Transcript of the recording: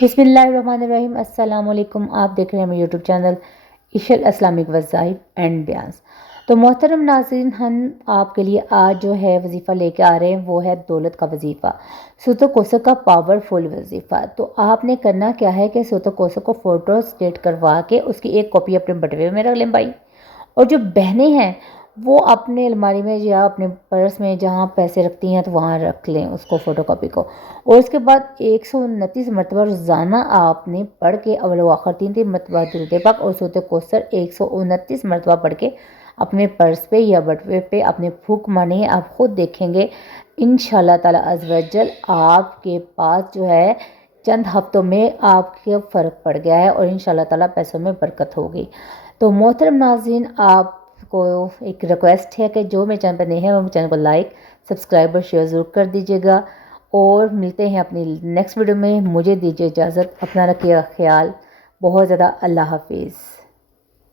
बिस्मिल्लाहिर्रहमानिर्रहीम। अस्सलाम वालेकुम। आप देख रहे हैं मेरे यूट्यूब चैनल इशल इस्लामिक वज़ाइफ एंड बयान्स। तो मोहतरम नाज़रीन, हम आपके लिए आज जो है वजीफ़ा लेके आ रहे हैं वो है दौलत का वजीफ़ा, सूतो कोसर का पावरफुल वजीफ़ा। तो आपने करना क्या है कि सूतो कोसर को फ़ोटो स्टेट करवा के उसकी एक कॉपी अपने बटवे में रख लें भाई। और जो बहनें हैं वो अपने अलमारी में या अपने पर्स में जहाँ पैसे रखती हैं तो वहाँ रख लें उसको, फ़ोटो कॉपी को। और उसके बाद 129 मरतबा रोज़ाना आपने पढ़ के अव्वल व आखिर 3-3 मरतबा दुरूद पाक और सूरत कौसर 129 मरतबा पढ़ के अपने पर्स पे या बटवे पे अपने फूंक मारनी है। आप खुद देखेंगे इंशाअल्लाह ताला अज़्ज़ व जल आपके पास जो है चंद हफ्तों में आपके फ़र्क पड़ गया है और इंशाअल्लाह ताला पैसों में बरकत होगी। तो मोहतरम नाज़रीन, आपको एक रिक्वेस्ट है कि जो मेरे चैनल पर नए हैं वो मेरे चैनल को लाइक, सब्सक्राइब और शेयर ज़रूर कर दीजिएगा। और मिलते हैं अपनी नेक्स्ट वीडियो में। मुझे दीजिए इजाज़त, अपना रखिएगा ख्याल बहुत ज़्यादा। अल्लाह हाफिज़।